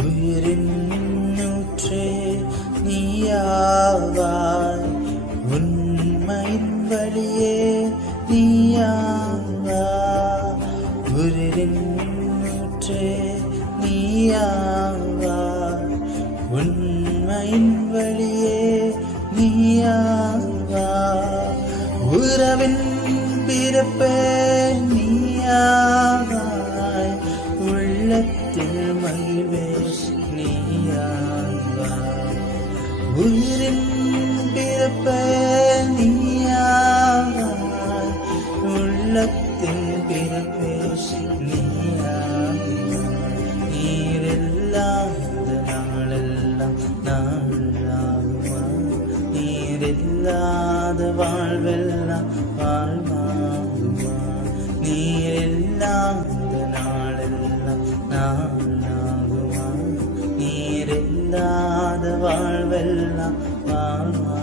உயிரின் ஊற்றே நீயாவாய், உண்மையின் வழியே நீயாவாய். உயிரின் ஊற்றே நீயாவாய், உண்மையின் வழியே நீயாவாய். உறவின் பிறப்பே நீயாவாய், உள்ளத்தில் மகிழ்வே நீயாவாய். உயிரின் பிறப்பே நீயாவாய், உள்ளத்தில் பிறப்பே நீயாவாய். நீரில்லாத நாளெல்லாம் நாளாகுமா, நீரில்லாத வாழ்வெல்லாம் வாழ்வாகுமா. நீரில்லாத நாளெல்லாம் நாளாகுமா, நீரில்லாத வாழ்வெல்லாம் வாழ்வா.